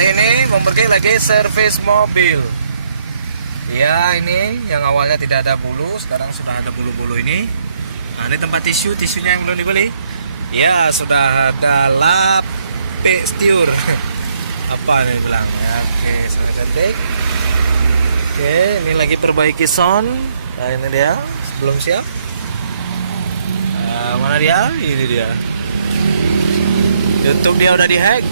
Hari ini mempergi lagi servis mobil. Ya, ini yang awalnya tidak ada bulu, sekarang sudah ada bulu-bulu ini. Nah, ini tempat tisunya yang belum dibeli. Ya, sudah ada lap pestiur. Apa nih bilang ya? Oke, sudah cantik. Oke, ini lagi perbaiki sound. Nah, ini dia, belum siap. Nah, mana dia? Ini dia. YouTube dia udah dihack.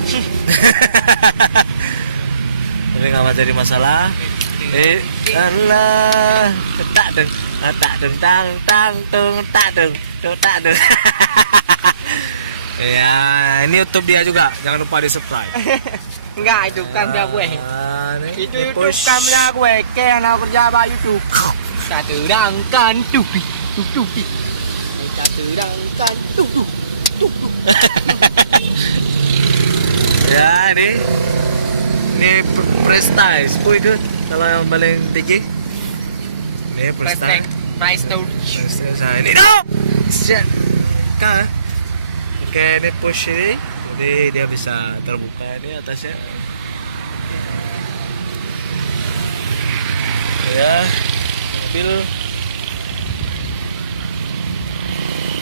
Tapi nggak jadi masalah. Allah, tak deng, tak deng. Ya, ini YouTube dia juga. Jangan lupa di subscribe. Enggak, itu bukan punya gue. Itu YouTube kan punya gue. Kayak anak kerja apa YouTube. Kita terangkan tuh. Kita terangkan tuh. Ya, ini Prestige. Itu kalau yang paling tinggi. Ini Prestige. Price tuh. Nah, ini no. Shit. Kan? Oke, ini push ini. Jadi dia bisa terbuka ini atasnya. Ya, mobil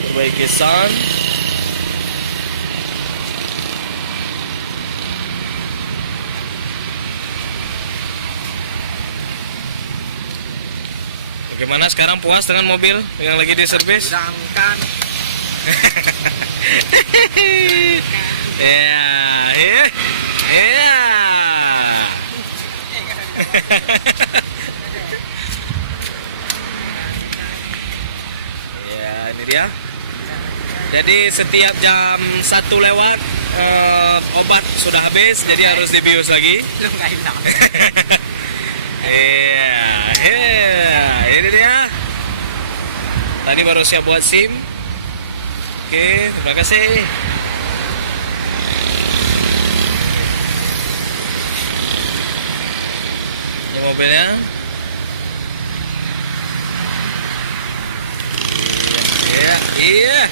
perbaiki sound. Bagaimana sekarang, puas dengan mobil yang lagi diservis? Terangkan. Ya. Ya, ini dia. Jadi setiap jam 1 lewat obat sudah habis, jadi harus dibius lagi. Lu nggak hilang. Ini dia. Tadi baru siap buat SIM. Oke, terima kasih. Ini mobilnya. Iya.